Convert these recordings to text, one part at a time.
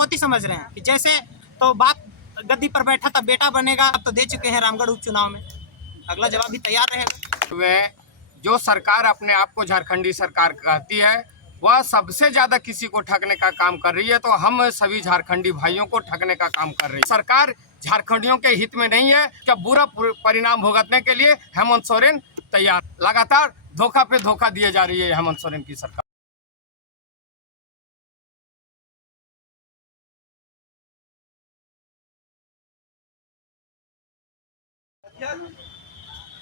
कटौती समझ रहे हैं कि जैसे तो बाप गद्दी पर बैठा था बेटा बनेगा, अब तो दे चुके हैं रामगढ़ उपचुनाव में, अगला जवाब भी तैयार रहेगा। वे जो सरकार अपने आप को झारखंडी सरकार कहती है वह सबसे ज्यादा किसी को ठगने का काम कर रही है, तो हम सभी झारखंडी भाइयों को ठगने का काम कर रही है। सरकार झारखंडियों के हित में नहीं है। क्या बुरा परिणाम भुगतने के लिए हेमंत सोरेन तैयार, लगातार धोखा पे धोखा दिए जा रही है हेमंत सोरेन की सरकार।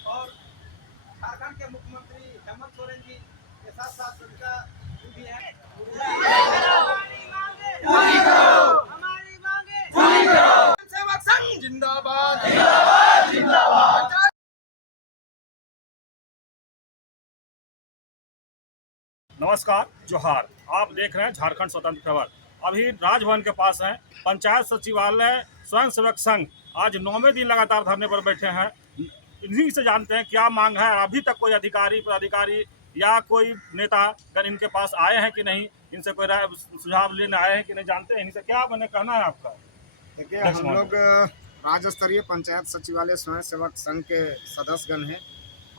और झारखंड के मुख्यमंत्री हेमंत सोरेन जी के साथ साथ भी है। सेवक संघ जिंदाबाद, जिंदाबाद, जिंदाबाद। नमस्कार, जोहार। आप देख रहे हैं झारखंड स्वतंत्र खबर। अभी राजभवन के पास हैं पंचायत सचिवालय स्वयं सेवक संघ आज 9वें दिन लगातार धरने पर बैठे हैं। इन्हीं से जानते हैं क्या मांग है। अभी तक कोई अधिकारी पदाधिकारी या कोई नेता अगर इनके पास आए हैं कि नहीं, इनसे कोई राय सुझाव लेने आए हैं कि नहीं, जानते हैं इनसे क्या मैंने कहना है आपका। देखिए, हम लोग राज्य स्तरीय पंचायत सचिवालय स्वयं सेवक संघ के सदस्यगण हैं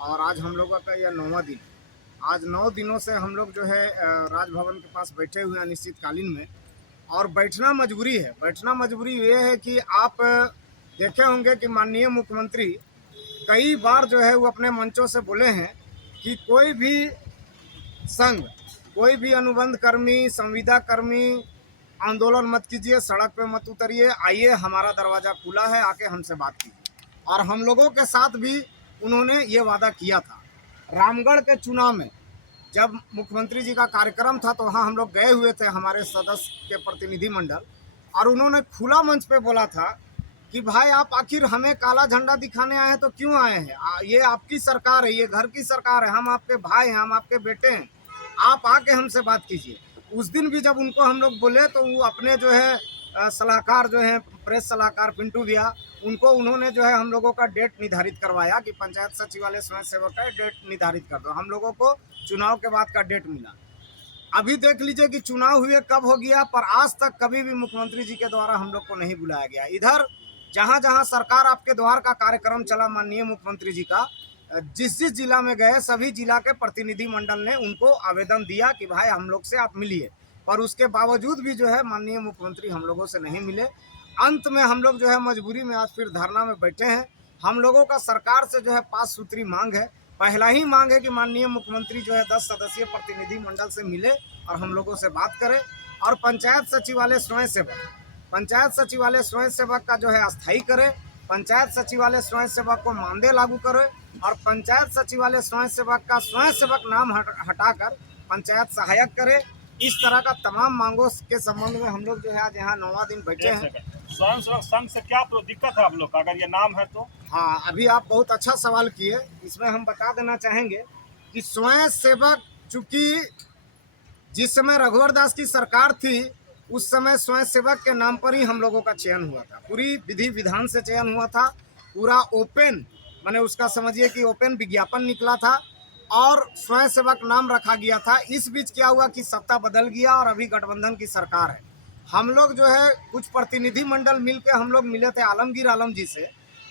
और आज हम लोगों का यह 9वां दिन। आज 9 दिनों से हम लोग जो है राजभवन के पास बैठे हुए हैं अनिश्चितकालीन में, और बैठना मजबूरी है। बैठना मजबूरी ये है कि आप देखे होंगे कि माननीय मुख्यमंत्री कई बार जो है वो अपने मंचों से बोले हैं कि कोई भी संघ, कोई भी अनुबंध कर्मी, संविदा कर्मी आंदोलन मत कीजिए, सड़क पे मत उतरिए, आइए हमारा दरवाज़ा खुला है, आके हमसे बात कीजिए। और हम लोगों के साथ भी उन्होंने ये वादा किया था। रामगढ़ के चुनाव में जब मुख्यमंत्री जी का कार्यक्रम था तो वहाँ हम लोग गए हुए थे, हमारे सदस्य के प्रतिनिधि मंडल, और उन्होंने खुला मंच पे बोला था कि भाई आप आखिर हमें काला झंडा दिखाने आए हैं तो क्यों आए हैं, ये आपकी सरकार है, ये घर की सरकार है, हम आपके भाई हैं, हम आपके बेटे हैं, आप आके हमसे बात कीजिए। उस दिन भी जब उनको हम लोग बोले तो वो अपने जो है सलाहकार जो है प्रेस सलाहकार पिंटू भैया, उनको उन्होंने जो है हम लोगों का डेट निर्धारित करवाया कि पंचायत सचिवालय स्वयं सेवक का डेट निर्धारित कर दो। हम लोगों को चुनाव के बाद का डेट मिला। अभी देख लीजिए कि चुनाव हुए कब हो गया, पर आज तक कभी भी मुख्यमंत्री जी के द्वारा हम लोग को नहीं बुलाया गया। इधर जहाँ जहाँ सरकार आपके द्वार का कार्यक्रम चला माननीय मुख्यमंत्री जी का, जिस जिस जिला में गए सभी जिला के प्रतिनिधि मंडल ने उनको आवेदन दिया कि भाई हम लोग से आप मिलिए, पर उसके बावजूद भी जो है माननीय मुख्यमंत्री हम लोगों से नहीं मिले। अंत में हम लोग जो है मजबूरी में आज फिर धरना में बैठे हैं। हम लोगों का सरकार से जो है 5 सूत्री मांग है। पहला ही मांग है कि माननीय मुख्यमंत्री जो है 10 सदस्यीय प्रतिनिधि मंडल से मिले और हम लोगों से बात करें, और पंचायत सचिवालय स्वयं सेवक का जो है अस्थायी करे, पंचायत सचिवालय स्वयं सेवक को मानदेय लागू करे, और पंचायत सचिवालय स्वयं सेवक का स्वयं सेवक नाम हटाकर पंचायत सहायक करे। इस तरह का तमाम मांगों के संबंध में हम लोग जो है आज यहाँ 9वां दिन बैठे हैं। स्वयं सेवक संघ से क्या दिक्कत है आप लोग का, अगर ये नाम है तो? हाँ, अभी आप बहुत अच्छा सवाल किए। इसमें हम बता देना चाहेंगे कि स्वयं सेवक, चूंकि जिस समय रघुवर दास की सरकार थी उस समय स्वयं सेवक के नाम पर ही हम लोगों का चयन हुआ था। पूरी विधि विधान से चयन हुआ था, पूरा ओपन, माने उसका समझिए कि ओपन विज्ञापन निकला था और स्वयं सेवक नाम रखा गया था। इस बीच क्या हुआ कि सत्ता बदल गया और अभी गठबंधन की सरकार है। हम लोग जो है कुछ प्रतिनिधि मंडल मिलके हम लोग मिले थे आलमगीर आलम जी से,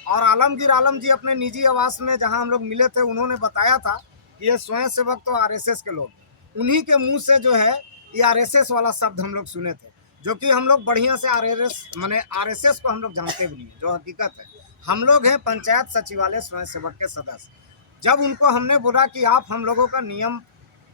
और आलमगीर आलम जी अपने निजी आवास में जहां हम लोग मिले थे उन्होंने बताया था कि ये स्वयं सेवक तो आरएसएस के लोग, उन्हीं के मुंह से जो है ये आरएसएस वाला शब्द हम लोग सुने थे, जो कि हम लोग बढ़िया से आरएसएस को हम लोग जानते भी नहीं। जो हकीकत है, हम लोग हैं पंचायत सचिवालय स्वयं सेवक के सदस्य। जब उनको हमने बोला कि आप हम लोगों का नियम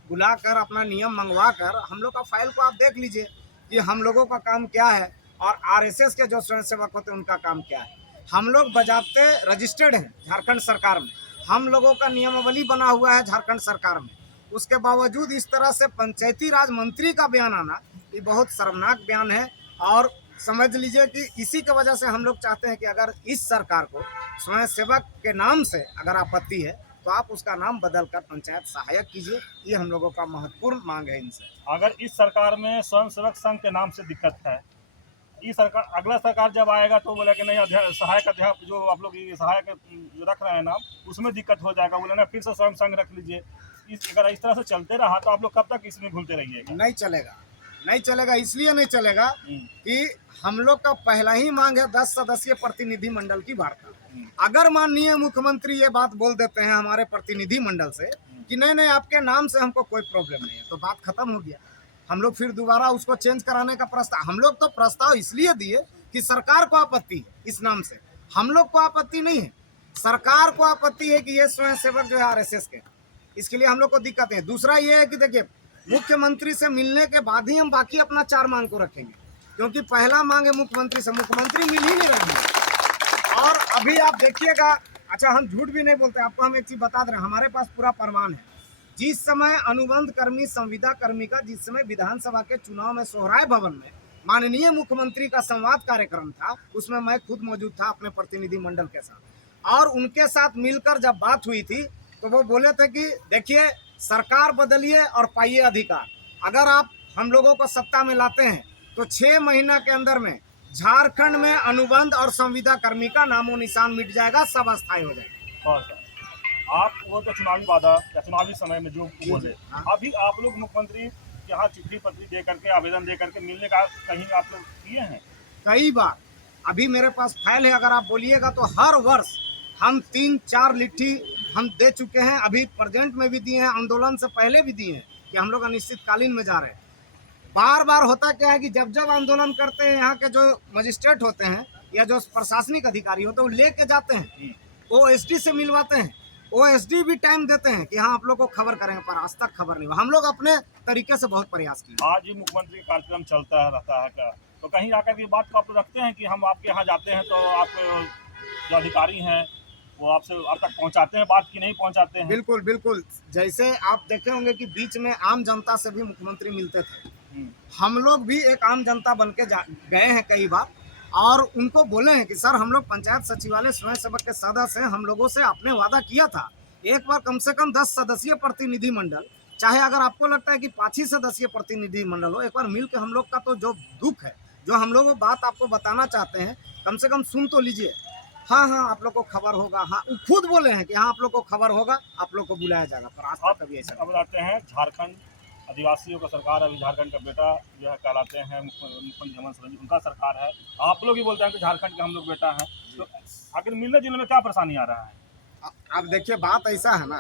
बुलाकर, अपना नियम मंगवा कर हम लोग का फाइल को आप देख लीजिए कि हम लोगों का काम क्या है और आरएसएस के जो स्वयं सेवक होते हैं उनका काम क्या है। हम लोग बजाते रजिस्टर्ड हैं झारखंड सरकार में, हम लोगों का नियमावली बना हुआ है झारखंड सरकार में। उसके बावजूद इस तरह से पंचायती राज मंत्री का बयान आना ये बहुत शर्मनाक बयान है। और समझ लीजिए कि इसी की वजह से हम लोग चाहते हैं कि अगर इस सरकार को स्वयं सेवक के नाम से अगर आपत्ति है तो आप उसका नाम बदलकर पंचायत सहायक कीजिए। ये हम लोगों का महत्वपूर्ण मांग है इनसे। अगर इस सरकार में स्वयं सेवक संघ के नाम से दिक्कत है, इस सरकार, अगला सरकार जब आएगा तो बोले कि नहीं सहायक अध्यापक जो आप लोग ये सहायक जो रख रहे हैं नाम, उसमें दिक्कत हो जाएगा, बोले ना फिर से स्वयं संघ रख लीजिए। अगर इस तरह से चलते रहा तो आप लोग कब तक इसमें घुलते रहिएगा? नहीं चलेगा, नहीं चलेगा, इसलिए नहीं चलेगा कि हम लोग का पहला ही मांग है 10 सदस्यीय प्रतिनिधि मंडल की वार्ता। अगर माननीय मुख्यमंत्री ये बात बोल देते हैं हमारे प्रतिनिधि मंडल से कि नहीं नहीं आपके नाम से हमको कोई प्रॉब्लम नहीं है, तो बात खत्म हो गया। हम लोग फिर दोबारा उसको चेंज कराने का प्रस्ताव, हम लोग तो प्रस्ताव इसलिए दिए कि सरकार को आपत्ति है इस नाम से, हम लोग को आपत्ति नहीं है, सरकार को आपत्ति है कि ये स्वयंसेवक जो है आरएसएस के, इसके लिए हम लोग को दिक्कत है। दूसरा ये है कि देखिए मुख्यमंत्री से मिलने के बाद ही हम बाकी अपना 4 मांग को रखेंगे, क्योंकि पहला मांग है मुख्यमंत्री से, मुख्यमंत्री मिल ही नहीं रहे हैं। और अभी आप देखिएगा, अच्छा हम झूठ भी नहीं बोलते, आपको हम एक चीज बता दे रहे हैं, हमारे पास पूरा प्रमाण है। जिस समय अनुबंध कर्मी संविदा कर्मी का जिस समय विधानसभा के चुनाव में सोहराय भवन में माननीय मुख्यमंत्री का संवाद कार्यक्रम था, उसमें मैं खुद मौजूद था अपने प्रतिनिधि मंडल के साथ, और उनके साथ मिलकर जब बात हुई थी तो वो बोले थे कि देखिए सरकार बदलिए और पाइए अधिकार, अगर आप हम लोगों को सत्ता में लाते हैं तो 6 महीना के अंदर में झारखंड में अनुबंध और संविदा कर्मी का नामो निशान मिट जाएगा, सब अस्थायी हो जाएगा। आप वो तो चुनावी वादा या चुनावी समय में जो बोले, अभी आप लोग मुख्यमंत्री यहाँ चिट्ठी पत्री दे करके आवेदन दे करके मिलने का कहीं आप लोग किए हैं? कई बार, अभी मेरे पास फाइल है, अगर आप बोलिएगा तो हर वर्ष हम 3-4 लिट्टी हम दे चुके हैं, अभी प्रेजेंट में भी दिए हैं, आंदोलन से पहले भी दिए हैं कि हम लोग अनिश्चितकालीन में जा रहे हैं। बार बार होता क्या है कि जब जब आंदोलन करते हैं यहाँ के जो मजिस्ट्रेट होते हैं या जो प्रशासनिक अधिकारी होते हैं वो लेके जाते हैं, ओएसडी से मिलवाते हैं, ओएसडी भी टाइम देते हैं कि हाँ आप लोग को खबर करेंगे, पर आज तक खबर नहीं हुआ। हम लोग अपने तरीके से बहुत प्रयास किए। आज ही मुख्यमंत्री का कार्यक्रम चलता है रहता है क्या, तो कहीं आकर के बात को आप लोग रखते हैं कि हम आपके यहाँ जाते हैं तो आपके जो अधिकारी हैं वो आपसे आप तक पहुँचाते हैं बात की नहीं पहुँचाते हैं? बिल्कुल बिल्कुल, जैसे आप देखे होंगे कि बीच में आम जनता से भी मुख्यमंत्री मिलते थे, हम लोग भी एक आम जनता बन के गए हैं कई बार, और उनको बोले हैं कि सर हम लोग पंचायत सचिवालय स्वयं सेवक के सदस्य हैं, हम लोगों से आपने वादा किया था एक बार कम से कम 10 सदस्यीय प्रतिनिधि मंडल, चाहे अगर आपको लगता है कि 5 ही सदस्यीय प्रतिनिधि मंडल हो, एक बार मिल के हम लोग का तो जो दुख है, जो हम लोग बात आपको बताना चाहते हैं, कम से कम सुन तो लीजिए। हाँ हाँ आप लोग को खबर होगा, हाँ वो खुद बोले हैं कि हाँ आप लोग को खबर होगा, आप लोग को बुलाया जाएगा, पर आज तक कभी ऐसा। अब आते हैं झारखंड आदिवासियों का सरकार, अभी झारखंड का बेटा जो है कहलाते हैं मुख्यमंत्री हेमंत सोरेन जी, उनका सरकार है। आप लोग ही बोलते हैं कि झारखंड के हम लोग बेटा हैं, तो आखिर मिलने जुलने में क्या परेशानी आ रहा है? अब देखिए बात ऐसा है ना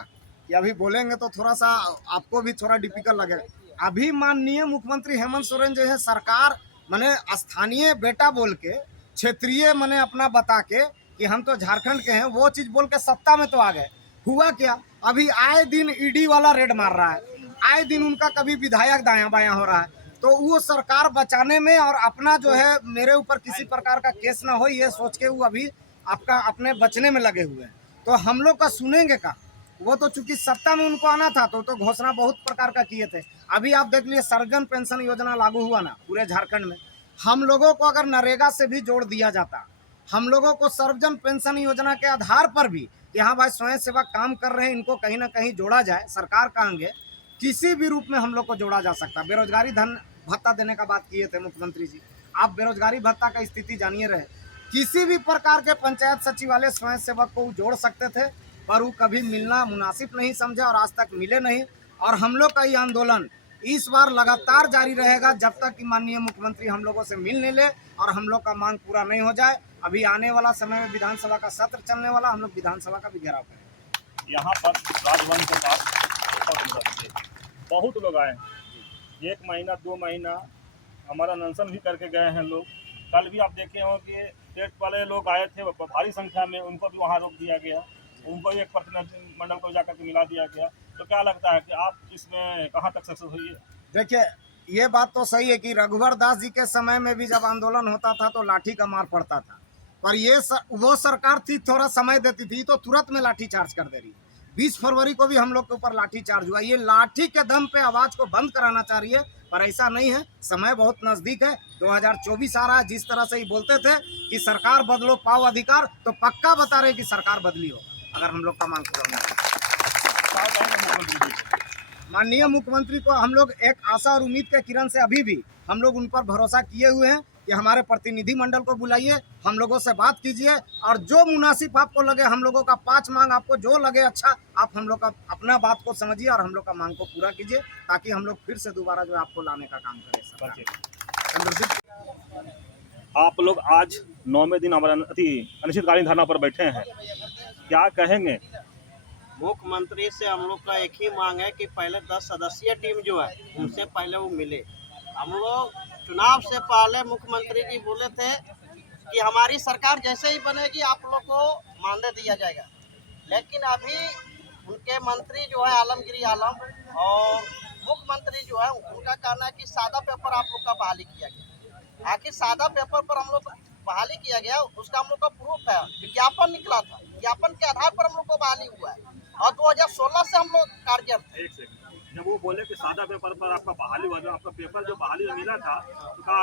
कि अभी बोलेंगे तो थोड़ा सा आपको भी थोड़ा डिफिकल्ट लगेगा। अभी माननीय मुख्यमंत्री हेमंत सोरेन जो है सरकार माने स्थानीय बेटा बोल के, क्षेत्रीय माने अपना बता के कि हम तो झारखंड के हैं, वो चीज बोल के सत्ता में तो आ गए। हुआ क्या, अभी आए दिन ईडी वाला रेड मार रहा है, आए दिन उनका कभी विधायक दायां बायां हो रहा है, तो वो सरकार बचाने में और अपना जो है मेरे ऊपर किसी प्रकार का केस ना हो ये सोच के वो अभी आपका अपने बचने में लगे हुए हैं। तो हम लोग का सुनेंगे का, वो तो चूंकि सत्ता में उनको आना था तो घोषणा बहुत प्रकार का किए थे। अभी आप देख लिए सर्वजन पेंशन योजना लागू हुआ ना पूरे झारखंड में, हम लोगों को अगर नरेगा से भी जोड़ दिया जाता, हम लोगों को सर्वजन पेंशन योजना के आधार पर भी कि हाँ भाई स्वयं सेवक काम कर रहे हैं, इनको कहीं ना कहीं जोड़ा जाए, सरकार का अंग है, किसी भी रूप में हम लोग को जोड़ा जा सकता। बेरोजगारी धन भत्ता देने का बात किए थे मुख्यमंत्री जी, आप बेरोजगारी भत्ता का स्थिति जानिए रहे, किसी भी प्रकार के पंचायत सचिवालय स्वयं सेवक को जोड़ सकते थे, पर वो कभी मिलना मुनासिब नहीं समझे और आज तक मिले नहीं। और हम लोग का ये आंदोलन इस बार लगातार जारी रहेगा जब तक कि माननीय मुख्यमंत्री हम लोगों से मिल नहीं ले और हम लोग का मांग पूरा नहीं हो जाए। अभी आने वाला समय में विधानसभा का सत्र चलने वाला, हम लोग विधानसभा का भी घेराव करेंगे। यहाँ पर राजभवन के पास बहुत लोग आए, 1 महीना 2 महीना हमारा अनशन भी करके गए हैं लोग। कल भी आप देखे हो कि स्टेट वाले लोग आए थे भारी संख्या में, उनको भी वहाँ रोक दिया गया, उनको एक प्रतिनिधि मंडल को जाकर के मिला दिया गया। तो क्या लगता है कि आप इसमें कहाँ तक सक्सेस हुई है? देखिए ये बात तो सही है कि रघुवर दास जी के समय में भी जब आंदोलन होता था तो लाठी का मार पड़ता था, पर ये वो सरकार थी थोड़ा समय देती थी तो तुरंत में लाठी चार्ज कर दे रही। 20 फरवरी को भी हम लोग के ऊपर लाठी चार्ज हुआ। ये लाठी के दम पे आवाज को बंद कराना चाहिए, पर ऐसा नहीं है। समय बहुत नजदीक है, 2024 आ रहा है। जिस तरह से ही बोलते थे कि सरकार बदलो पाओ अधिकार, तो पक्का बता रहे कि सरकार बदली हो अगर हम लोग का मांग पूरा होगा। माननीय मुख्यमंत्री को हम लोग एक आशा और उम्मीद के किरण से अभी भी हम लोग उन पर भरोसा किए हुए हैं कि हमारे प्रतिनिधि मंडल को बुलाइए, हम लोगों से बात कीजिए और जो मुनासिब आपको लगे, हम लोगों का 5 मांग आपको जो लगे अच्छा, आप हम लोग का अपना बात को समझिए और हम लोग का मांग को पूरा कीजिए, ताकि हम लोग फिर से दोबारा जो है आपको लाने का काम करें। आप लोग आज 9वें दिन अनिश्चितकालीन धरना पर बैठे हैं, क्या कहेंगे? मुख्यमंत्री से हम लोग का एक ही मांग है कि पहले 10 सदस्यीय टीम जो है उनसे पहले वो मिले। हम लोग चुनाव से पहले मुख्यमंत्री जी बोले थे कि हमारी सरकार जैसे ही बनेगी आप लोग को मानदेय दिया जाएगा, लेकिन अभी उनके मंत्री जो है आलमगिरी आलम और मुख्यमंत्री जो है उनका कहना है कि सादा पेपर आप लोग का बहाली किया गया। आखिर सादा पेपर पर हम लोग बहाली किया गया, उसका हम लोग का प्रूफ है, विज्ञापन निकला था, विज्ञापन के आधार पर हम लोग को बहाली हुआ है और 2016 से हम लोग कार्यरत थे। जब वो बोले कि सादा पेपर पर आपका बहाली हुआ, जो आपका पेपर जो बहाली में मिला था, उसका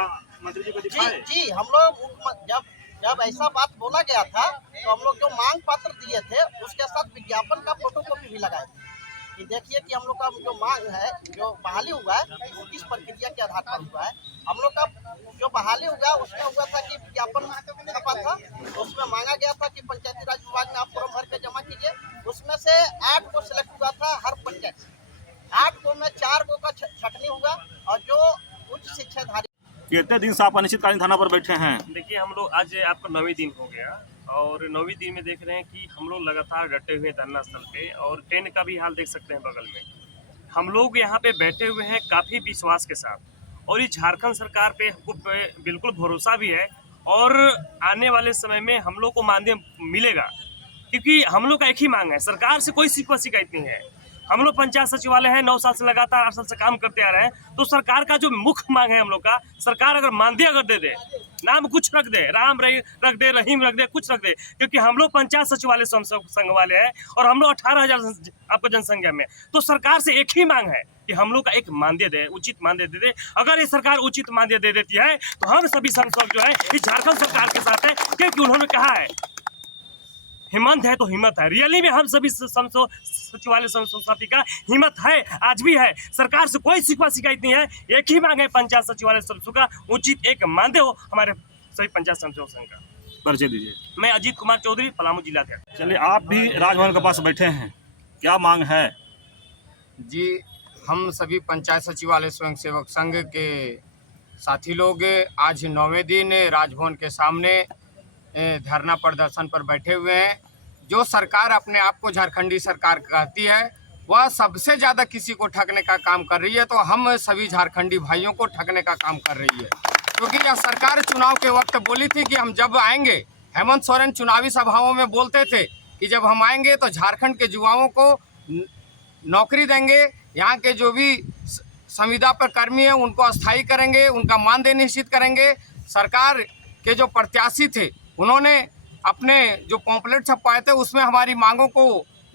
मंत्री जी को दिखाए? जी हम लोग जब ऐसा बात बोला गया था तो हम लोग जो मांग पत्र दिए थे उसके साथ विज्ञापन का फोटोकॉपी भी लगाए थे कि देखिए कि हम लोग का जो मांग है, जो बहाली हुआ है वो किस प्रक्रिया के आधार पर हुआ है। हम लोग का जो बहाली हुआ उसमें हुआ था कि विज्ञापन छपा था, तो उसमें मांगा गया था कि पंचायती राज विभाग में आप फॉर्म भर के जमा कीजिए। उसमें से 8 को सिलेक्ट हुआ था हर पंचायत से, 8 को में 4 को का छटनी हुआ और जो उच्च शिक्षाधारी। कितने दिन से आप अनिश्चितकालीन धरना पर बैठे हैं? देखिए हम लोग आज आपका 9वें दिन हो गया और 9वें दिन में देख रहे हैं कि हम लोग लगातार डटे हुए धरना स्थल पे, और टेंट का भी हाल देख सकते हैं बगल में। हम लोग यहाँ पे बैठे हुए हैं काफ़ी विश्वास के साथ, और ये झारखंड सरकार पे हमको बिल्कुल भरोसा भी है और आने वाले समय में हम लोग को मानदेय मिलेगा, क्योंकि हम लोग का एक ही मांग है, सरकार से कोई शिकवा शिकायत नहीं है। हम लोग पंचायत सचिवालय है 9 साल से लगातार 8 साल से काम करते आ रहे हैं, तो सरकार का जो मुख्य मांग है हम लोग का, सरकार अगर मानदेय अगर दे दे, नाम कुछ रख दे, राम रख दे, रहीम रख दे, कुछ रख दे, क्योंकि हम लोग पंचायत सचिवालय संघ वाले हैं और हम लोग 18,000 आपका जनसंख्या में, तो सरकार से एक ही मांग है कि हम लोग का एक मानदेय दे, उचित मानदेय दे दे। अगर ये सरकार उचित मानदेय दे देती है तो हम सभी संसद जो है इस झारखंड सरकार के साथ है, क्योंकि उन्होंने कहा है हिम्मत है तो हिम्मत है। रियली में हम सभी सचिवालय संस्कृति का हिम्मत है, आज भी है। सरकार से कोई शिकवा शिकायत नहीं है, एक ही मांग है पंचायत सचिवालय सदस्यों का उचित एक मानदेय हो हमारे सभी पंचायत समितियों संघ का। परिचय दीजिए। मैं अजीत कुमार चौधरी, पलामू जिला के। चलिए, आप भी राजभवन के पास बैठे हैं, क्या मांग है? जी, हम सभी पंचायत सचिवालय स्वयंसेवक संघ के साथी लोग आज 9वें दिन राजभवन के सामने धरना प्रदर्शन पर बैठे हुए हैं। जो सरकार अपने आप को झारखंडी सरकार कहती है, वह सबसे ज़्यादा किसी को ठगने का काम कर रही है, तो हम सभी झारखंडी भाइयों को ठगने का काम कर रही है। क्योंकि यह सरकार चुनाव के वक्त बोली थी कि हम जब आएंगे, हेमंत सोरेन चुनावी सभाओं में बोलते थे कि जब हम आएंगे तो झारखंड के युवाओं को नौकरी देंगे, यहाँ के जो भी संविदा पर कर्मी हैं उनको अस्थायी करेंगे, उनका मानदेय निश्चित करेंगे। सरकार के जो प्रत्याशी थे उन्होंने अपने जो पॉम्पलेट छपवाए थे उसमें हमारी मांगों को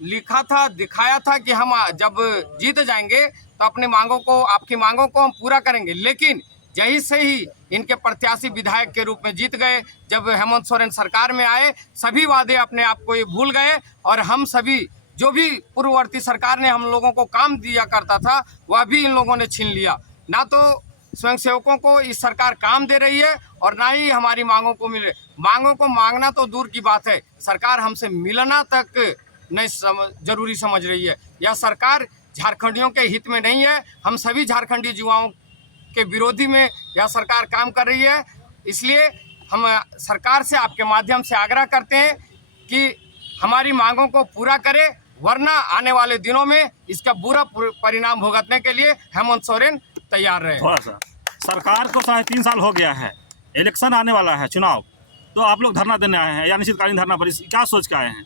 लिखा था, दिखाया था कि हम जब जीत जाएंगे तो अपनी मांगों को, आपकी मांगों को हम पूरा करेंगे। लेकिन यही से ही इनके प्रत्याशी विधायक के रूप में जीत गए। जब हेमंत सोरेन सरकार में आए, सभी वादे अपने आप को ये भूल गए और हम सभी जो भी पूर्ववर्ती सरकार ने हम लोगों को काम दिया करता था वह भी इन लोगों ने छीन लिया। ना तो स्वयंसेवकों को इस सरकार काम दे रही है और ना ही हमारी मांगों को मिल रही। मांगों को मांगना तो दूर की बात है, सरकार हमसे मिलना तक नहीं जरूरी समझ रही है। यह सरकार झारखंडियों के हित में नहीं है, हम सभी झारखंडी युवाओं के विरोधी में यह सरकार काम कर रही है। इसलिए हम सरकार से आपके माध्यम से आग्रह करते हैं कि हमारी मांगों को पूरा करे, वरना आने वाले दिनों में इसका बुरा परिणाम भुगतने के लिए हेमंत सोरेन तैयार रहे। थोड़ा सा, सरकार को 3.5 साल हो गया है, इलेक्शन आने वाला है, चुनाव, तो आप लोग धरना देने आए हैं या अनिश्चितकालीन धरना पर, क्या सोच के आए हैं?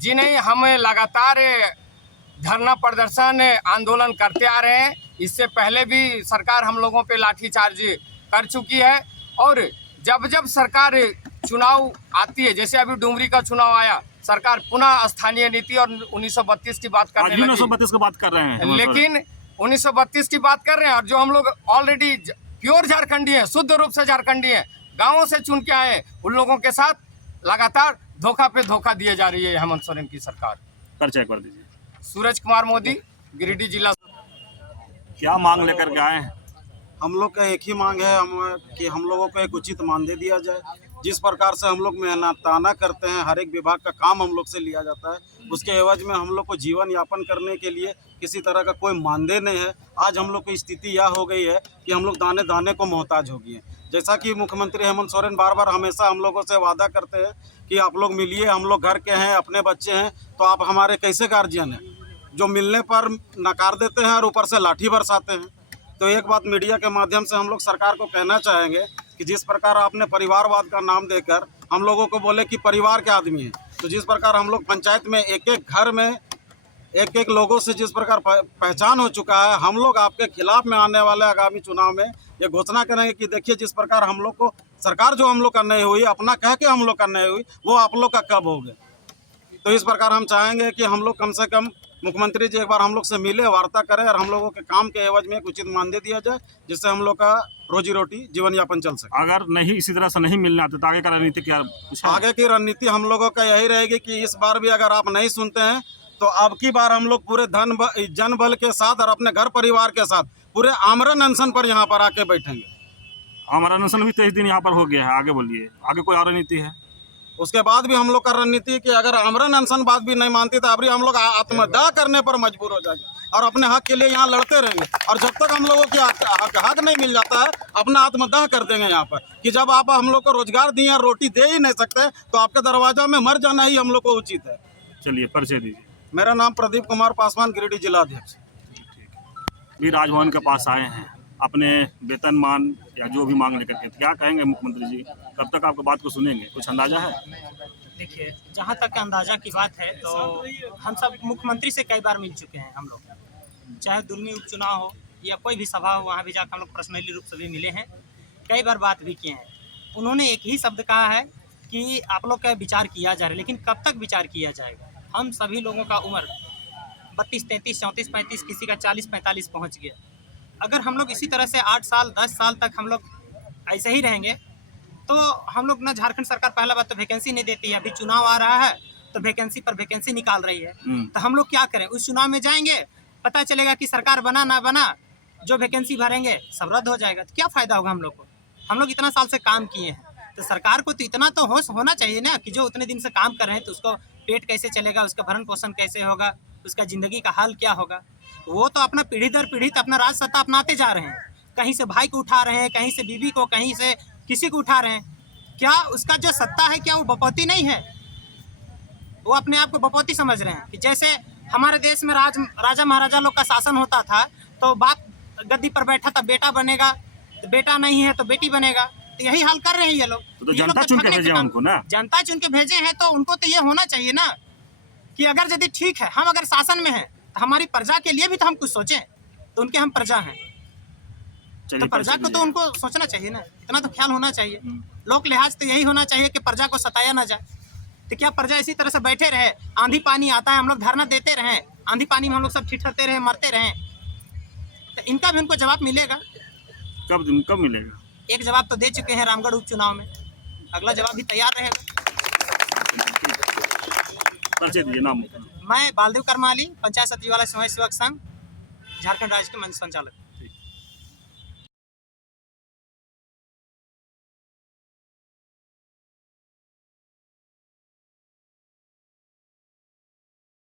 जी नहीं, हम लगातार धरना प्रदर्शन आंदोलन करते आ रहे हैं। इससे पहले भी सरकार हम लोगों पे लाठीचार्ज कर चुकी है और जब जब सरकार चुनाव आती है, जैसे अभी डुमरी का चुनाव आया, सरकार पुनः स्थानीय नीति और 1932 की बात करने लगी। 1932 की बात कर रहे हैं, लेकिन 1932 की बात कर रहे हैं और जो हम लोग ऑलरेडी प्योर झारखंडी हैं, शुद्ध रूप से झारखंडी हैं, गाँवों से चुन के आए, उन लोगों के साथ लगातार धोखा पे धोखा दिए जा रही है हेमंत सोरेन की सरकार। परिचय कर दीजिए। सूरज कुमार मोदी, गिरिडीह जिला। क्या मांग लेकर के आए हैं? हम लोग का एक ही मांग है कि हम लोगों को एक उचित मानदेय दिया जाए। जिस प्रकार से हम लोग मेहनताना करते हैं, हर एक विभाग का काम हम लोग से लिया जाता है, उसके एवज में हम लोग को जीवन यापन करने के लिए किसी तरह का कोई मानदेय नहीं है। आज हम लोग की स्थिति यह हो गई है कि हम लोग दाने दाने को मोहताज हो गए हैं। जैसा कि मुख्यमंत्री हेमंत सोरेन बार बार हमेशा हम लोगों से वादा करते हैं कि आप लोग मिलिए, हम लोग घर के हैं, अपने बच्चे हैं, तो आप हमारे कैसे गार्जियन हैं, जो मिलने पर नकार देते हैं और ऊपर से लाठी बरसाते हैं। तो एक बात मीडिया के माध्यम से हम लोग सरकार को कहना चाहेंगे कि जिस प्रकार आपने परिवारवाद का नाम देकर हम लोगों को बोले कि परिवार के आदमी हैं, तो जिस प्रकार हम लोग पंचायत में एक एक घर में एक एक लोगों से जिस प्रकार पहचान हो चुका है, हम लोग आपके खिलाफ में आने वाले आगामी चुनाव में ये घोषणा करेंगे कि देखिए जिस प्रकार हम लोग को सरकार जो हम लोग का नहीं हुई, अपना कह के हम लोग का नहीं हुई, वो आप लोग का कब होगा। तो इस प्रकार हम चाहेंगे कि हम लोग कम से कम मुख्यमंत्री जी एक बार हम लोग से मिले, वार्ता करें और हम लोगों के काम के एवज में एक उचित मानदेय दिया जाए, जिससे हम लोग का रोजी रोटी जीवन यापन चल सके। अगर नहीं इसी तरह से नहीं मिलना तो आगे का रणनीति क्या कुछ है? आगे की रणनीति हम लोगों का यही रहेगी कि इस बार भी अगर आप नहीं सुनते हैं तो अब की बार हम लोग पूरे जन बल के साथ और अपने घर परिवार के साथ पूरे आमरण अनशन पर यहाँ पर आके बैठेंगे। हमारा अनशन भी 23 दिन यहाँ पर हो गया है। आगे बोलिए, आगे कोई और रणनीति है? उसके बाद भी हम लोग का रणनीति कि अगर आमरण अनशन बात भी नहीं मानती तो अभी हम लोग आत्मदाह करने पर मजबूर हो जाएंगे और अपने हक के लिए यहाँ लड़ते रहेंगे। और जब तक हम लोगों के हक नहीं मिल जाता है, अपना आत्मदाह कर देंगे यहाँ पर कि जब आप हम लोग को रोजगार दिए, रोटी दे ही नहीं सकते, तो आपके दरवाजा में मर जाना ही हम लोग को उचित है। चलिए, परिचय दीजिए। मेरा नाम प्रदीप कुमार पासवान, गिरिडीह जिलाध्यक्ष। भी राजभवन के पास आए हैं अपने वेतनमान या जो भी मांग लेकर के, क्या कहेंगे मुख्यमंत्री जी? कब तक आपकी बात को सुनेंगे, कुछ अंदाजा है? देखिए, जहाँ तक अंदाजा की बात है तो हम सब मुख्यमंत्री से कई बार मिल चुके हैं। हम लोग चाहे दुर्मी उपचुनाव हो या कोई भी सभा हो, वहाँ भी जाकर हम लोग पर्सनली रूप से भी मिले हैं, कई बार बात भी किए हैं। उन्होंने एक ही शब्द कहा है कि आप लोग का विचार किया जा रहा है, लेकिन कब तक विचार किया जाएगा? हम सभी लोगों का उम्र 32, 33, 34, 35, किसी का 40, 45 पहुँच गया। अगर हम लोग इसी तरह से 8 साल 10 साल तक हम लोग ऐसे ही रहेंगे तो हम लोग ना, झारखंड सरकार पहला बात तो वैकेंसी नहीं देती है। अभी चुनाव आ रहा है तो वैकेंसी पर वैकेंसी निकाल रही है, तो हम लोग क्या करें? उस चुनाव में जाएंगे, पता चलेगा कि सरकार बना ना बना, जो वैकेंसी भरेंगे सब रद्द हो जाएगा, तो क्या फ़ायदा होगा हम लोग को? हम लोग इतना साल से काम किए हैं, तो सरकार को तो इतना तो होश होना चाहिए ना कि जो उतने दिन से काम कर रहे हैं तो उसको पेट कैसे चलेगा, उसका भरण पोषण कैसे होगा, उसका ज़िंदगी का हाल क्या होगा। वो तो अपना पीढ़ी दर पीढ़ी तो अपना राज सत्ता अपनाते जा रहे हैं, कहीं से भाई को उठा रहे हैं, कहीं से बीवी को, कहीं से किसी को उठा रहे हैं। क्या उसका जो सत्ता है, क्या वो बपौती नहीं है? वो अपने आप को बपौती समझ रहे हैं कि जैसे हमारे देश में राजा महाराजा लोग का शासन होता था, तो बाप गद्दी पर बैठा था, बेटा बनेगा, तो बेटा नहीं है तो बेटी बनेगा, तो यही हाल कर रहे हैं ये लोग। तो जनता चुन के भेजे उनको ना, जनता चुन के भेजे हैं, तो उनको तो ये होना चाहिए ना कि अगर यदि ठीक है, हम अगर शासन में हैं तो हमारी प्रजा के लिए भी तो हम कुछ सोचें। तो उनके हम प्रजा हैं, तो प्रजा को तो उनको सोचना चाहिए ना, इतना तो ख्याल होना चाहिए। लोक लिहाज तो यही होना चाहिए कि प्रजा को सताया ना जाए। तो क्या प्रजा इसी तरह से बैठे रहे, आंधी पानी आता है हम लोग धरना देते रहें, आंधी पानी में हम लोग सब ठिठुरते रहे, मरते रहें? तो इनका भी उनको जवाब मिलेगा। कब मिलेगा? एक जवाब तो दे चुके हैं रामगढ़ उपचुनाव में, अगला जवाब भी तैयार रहेगा। परिचय दीजिए, नाम। मैं बालदेव करमाली, पंचायत सचिवालय स्वयं सेवक संघ, झारखंड राज्य के मंच संचालक।